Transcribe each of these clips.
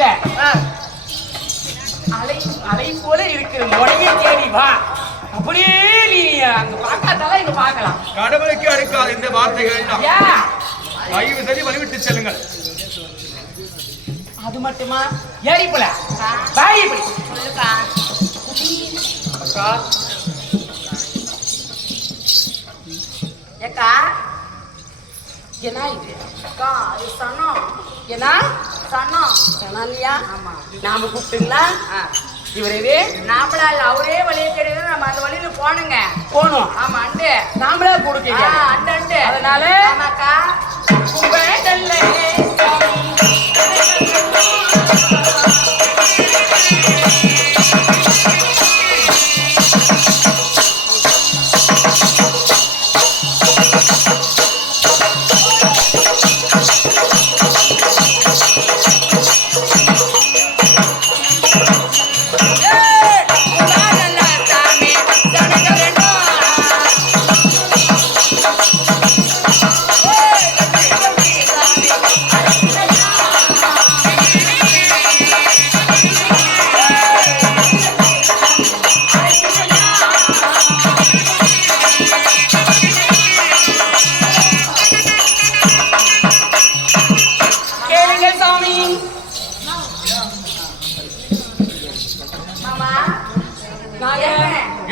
இந்த அலை அலை போல இருக்கிற முனையை தேடி வா. அப்படியே நீ அங்க பார்க்காதால இங்க பார்க்கலாம். கடவுளுக்கு அடுக்காத இந்த வார்த்தைகள் தயவு செய்து வழிவிட்டு செல்லுங்கள். அது மட்டுமா? ஏறி போல பாய் இப்படி சொல்லுக்கா. அக்கா ஏக்கா என்ன இது? அக்கா அது சனம். என்ன சனம் சனம் இல்லையா? ஆமா. நாம கூப்பிட்டுங்களா? இவரே நாமளா இல்ல அவரே வழியே தெரியுது. நம்ம அந்த வழியில போனுங்க போனோம். ஆமா அண்டு நாமளே கொடுக்க அண்டு அண்டு. அதனால ஆமாக்கா கும்பேடல்லே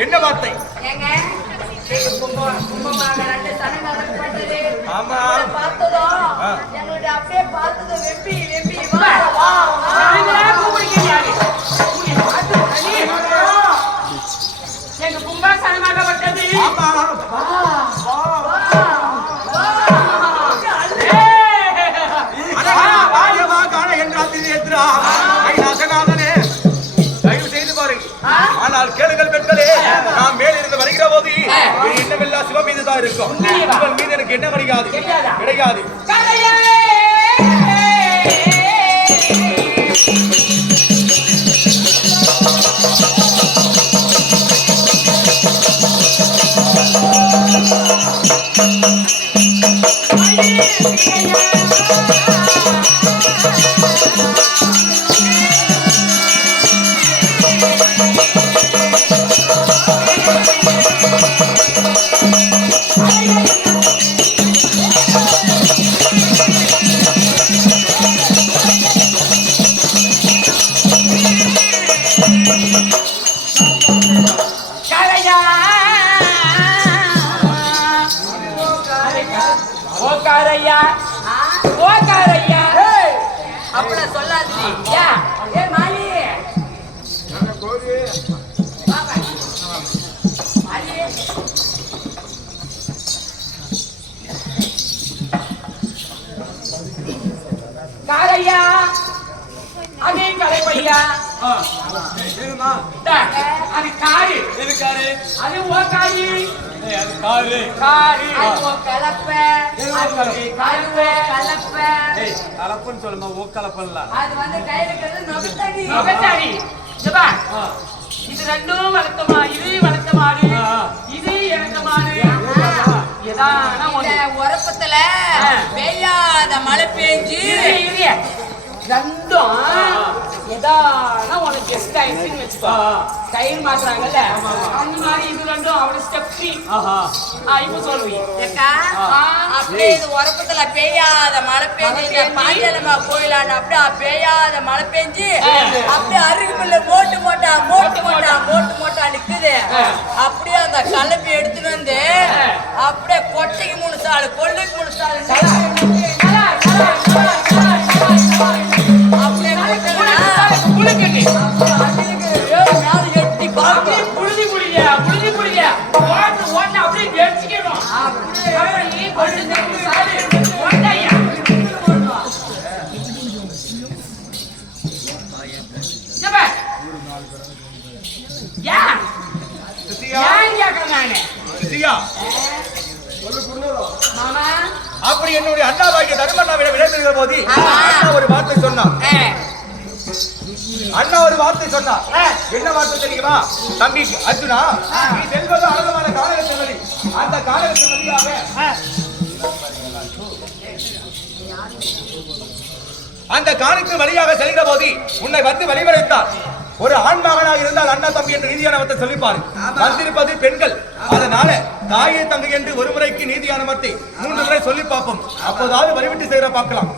என்ன வார்த்தை? ஆமா பார்த்ததோ எங்களுடைய அப்படியே பார்த்ததோ வெப்பி வெப்பி எங்க கும்பாசனமாகப்பட்டது. ஆனால் கேளுங்கள் பெண்களே, நாம் மேலிருந்து வருகிற போது என்னவெல்லாம் சிவம் மீதுதான் இருக்கும். சிவன் மீது எனக்கு என்ன கிடையாது கிடையாது. அப்படி சொல்லாது. காரையா அதே கலை பையா அது காரு அது ஓ காரி அது காரு காரு அது கலப்ப கலப்புன்னு சொல்லுமா ஓ கலப்பல்ல அது வந்து கையில இருக்கிறது நொகத்தடி நொகத்தடி. இது ரெண்டும் வளர்த்த மாடு, இது வளர்த்த மாடு, இது எனக்கு மாடு. உரப்பத்துல பெய்யாத மழை பெஞ்சு ரெண்டும் எதானா உனக்கு கெஸ்ட் ஆயிடுச்சுன்னு வச்சுக்கோ. கயிறு மாத்துறாங்கல்ல அந்த மாதிரி இது ரெண்டும் அவளை ஸ்டெப்ஸி இப்ப சொல்லுவீங்க. அப்படியே இது உரப்பத்துல பெய்யாத மழை பெஞ்சு பாண்டியலமா கோயிலான அப்படியே பெய்யாத மழை பெஞ்சு அப்படியே அருகுமில்ல மோட்டு மோட்டா நிக்குது. அப்படியே அந்த கலப்பி எடுத்துன்னு வந்து அப்படியே கொட்டைக்கு 3 சாலு கொள்ளைக்கு 3 சாலு அப்படியே எட்டி பாக்கு புழுதி புளிய ஓட்டு அப்படியே கெடிச்சிக்கணும். அப்படி என்னுடைய அண்ணாவாகிய தர்மண்ணாவிடம் விடைபெறுகிற போது அண்ணா ஒரு வார்த்தை சொன்னார். என்ன வார்த்தை தெரியுமா? தம்பி அர்ஜுனா, நீ செல்வது அழகமான கானகத்தின் வழி. அந்த கானகத்தின் வழியாக அந்த காணிக்கு வழியாக செல்கிற போது உன்னை வந்து வழிபடைத்தார். ஒரு ஆண் மகனாக இருந்தால் அண்ணா தம்பி என்று நீதியானவத்தை சொல்லிப்பாரு. வந்திருப்பது பெண்கள், அதனால தாயை தங்கை என்று ஒரு முறைக்கு நீதியானவத்தை 3 முறை சொல்லி பார்ப்போம். அப்போதாவது வழிவிட்டு செய்கிற பார்க்கலாம்.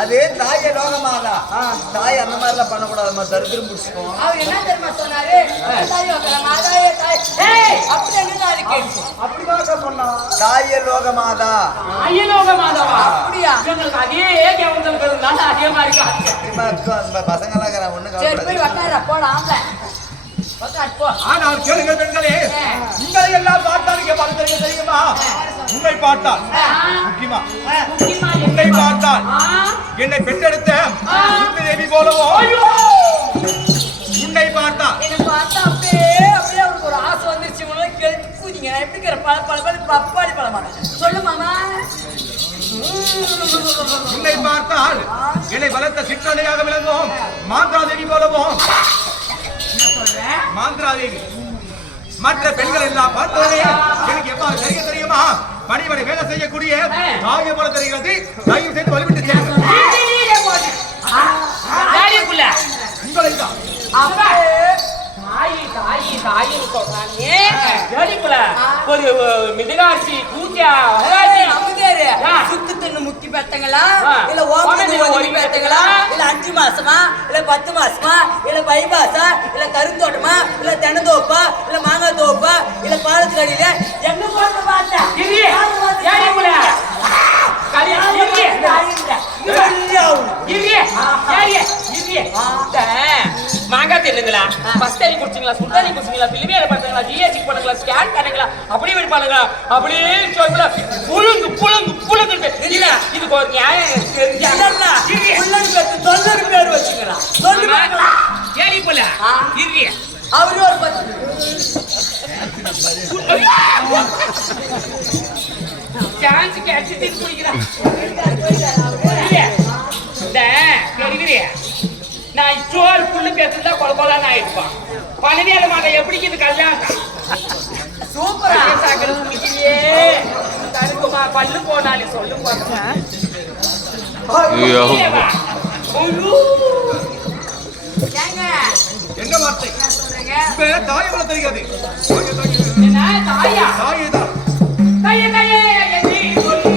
அதே தாய லோகமாதா தாய் அந்த மாதிரி எல்லாம் பண்ணக்கூடாதுமா, தரித்திரம் பிடிச்சிக்கும். அவர் என்ன தெரியுமா சொன்னாரு? அப்படிதான் சொன்னா தாய லோகமாதா. அப்படியா? பசங்க எல்லாம் ஒண்ணு போலாம். ஆனால் கேளுங்க பெண்களே, உங்களை எல்லாம் பார்த்தால் இங்க பார்த்து தெரியுமா? உன்னை பார்த்தால் முக்கியமா உன்னை பார்த்தால் என்னை பெற்றெடுத்த தேவி போலவோ, உன்னை பார்த்தா என்ன பார்த்தா அப்படியே அவருக்கு ஒரு ஆசை வந்துருச்சு. கேள்விங்க எப்படி பப்பாளி பழமா சொல்லு மாமா. உன்னை பார்த்தால் என்னை வளர்த்த சிற்றனையாக விளங்கும் மாந்திராதேவி போலவோ. மாந்திராதேவி மற்ற பெண்கள் எல்லாம் பார்த்தவரே எனக்கு எவ்வாறு தெரிய தெரியுமா? பணிவனை வேலை செய்யக்கூடிய தாயை போல தெரிகிறது. தயவு செய்து வழிவிட்டு ஒரு மிதிராட்சி பூஜா பேரு ஆ. சுத்து தின்னு முத்தி பெத்தங்களா ஆ. இல்ல ஓமந்து ஓமந்து ஒதுங்கி ஒதுங்கி பெத்தங்களா இல்ல 5 மாசமா இல்ல 10 மாசமா இல்ல பைபாசா இல்ல கருந்தோட்டமா இல்ல தென்னந்தோப்பா இல்ல மாங்காய் தோப்பா இல்ல பாலத்து கடியில எங்க போட்டு பார்த்தா இரு. ஏடி புள்ள. கல்யாணம் இரு. மாங்காய் தின்னுங்களா பஸ்தரி குடிச்சிங்களா சுண்டலி குடிச்சிங்களா பிலிமியால பண்ணுங்களா ஜிஹெச் பண்ணுங்களா ஸ்கேன் பண்ணுங்களா அப்படியே பண்ணுங்களா அப்படியே சொல்லுங்களா புழுங்கு புழுங்கு புழுங்கு இல்ல இதுக்கு ஒரு நியாயம் தெரிஞ்சா தொல்லரு பேர் வச்சுக்கலாம் சொல்லுங்களா ஏடி போல இரு அவரு ஒரு 10 சான்ஸ் கேட்சிட்டு குடிக்கிறான் நான் சோறு புல்லு பேசுறதா கொலகொலான்னு ஆயிடுப்பான் பணவியால மகன் எப்படி இது கல்யாணம் சூப்பரா சாக்கடை குடிக்கிறியே கருக்குமா பல்லு போனாலும் சொல்லு போறேன் ஏங்க என்ன வார்த்தை என்ன சொல்றீங்க இப்ப தாய் எவ்வளவு தெரியாது என்ன தாயா தாயை தான் கையே கையே எண்ணி சொல்லி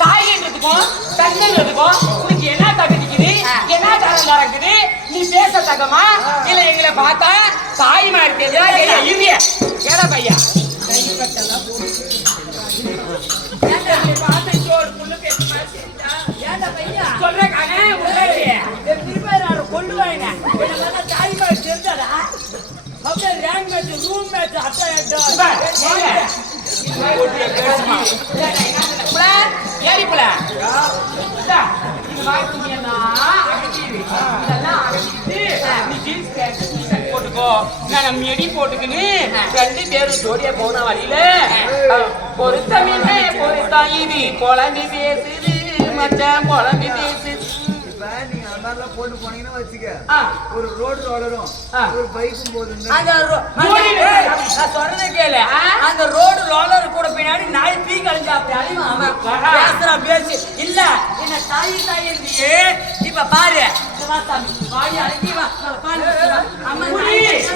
தாயின்றதுக்கும் தந்தைன்றதுக்கும் உனக்கு என்ன தகுதிக்குது என்ன தரம் தரக்குது நீ பேச தகமா இல்ல எங்களை பார்த்தா தாய் மாதிரி தெரியா இல்லையா ஏடா பையா சொல்றேன் கொண்டு வாங்க தாய் மாதிரி தெரிஞ்சாடா அப்படியே ரேங்க் மேட்ச் ரூம் மேட்ச் ஏறி போல இது வாங்கினா இதெல்லாம் அகட்டிட்டு நீ ஜீன்ஸ் பேண்ட் டிஷர்ட் போட்டுக்கோ நான் மெடி போட்டுக்கின்னு 2 பேரும் ஜோடியா போன வழியில பொருத்தமில்லை பொருத்தா இது குழம்பி பேசுது மச்சான் குழம்பி பேசுது நீங்க அந்த மாதிரிலாம் போட்டு போனீங்கன்னா வச்சுக்க ஆ. ஒரு ரோடு ரோலரும் ஒரு பைக்கும் போதுங்க நான் சொல்றதை கேளு அந்த ரோடு ரோலர் கூட பின்னாடி நாய் பீ கழிஞ்சா அப்படி அழிவா அவன் பேசுறான் பேசி இல்ல என்ன தாய் தாய் இருந்தியே இப்ப பாரு இந்த வா சாமி வாடி அடக்கி வா பாரு அம்மா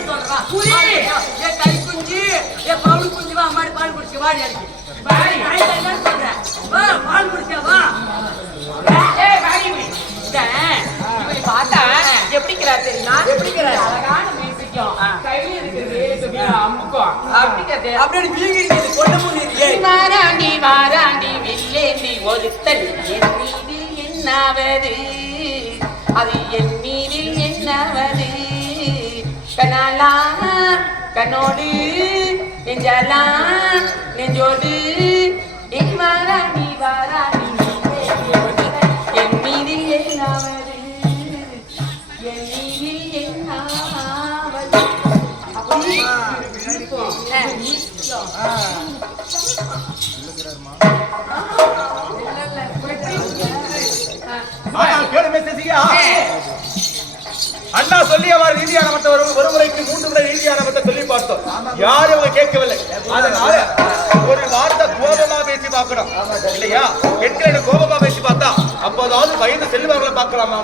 சொல்றா ஏ கறி குஞ்சு ஏ பவுல் குஞ்சு வா அம்மாடி பால் குடிச்சு வாடி அடக்கி வாடி தாய் தாய் சொல்றேன் வா பால் குடிச்ச வா இப்படி பார்த்தா எப்படிக்கிறா தெரியுமா எப்படிக்கிறாரு அழகான மியூசிக்கும் கையில இருக்கிறது அம்முக்கும் அப்படிங்கிறது அப்படியே வீங்கி இருக்குது கொண்டு முடியுது வாராண்டி வாராண்டி வில்லேந்தி ஒருத்தல் என் மீதில் என்னாவது அது என் மீதில் என்னாவது கனாலா கண்ணோடு நெஞ்சாலா நெஞ்சோடு என் வாராண்டி வாராண்டி என் மீதில் என்னாவது என் மீதில் என்னாவது அப்படி அண்ணா சொல்லியவாறு நீதியானவற்றை ஒரு முறைக்கு 3 முறை நீதியானவற்றை சொல்லி பார்த்தோம் யாரும் அவங்க கேட்கவில்லை அதனால ஒரு வார்த்தை கோபமா பேசி பார்க்கணும் இல்லையா பெண்களை கோபமா பேசி பார்த்தா அப்போதாவது வயது செல்வார்களை பார்க்கலாமா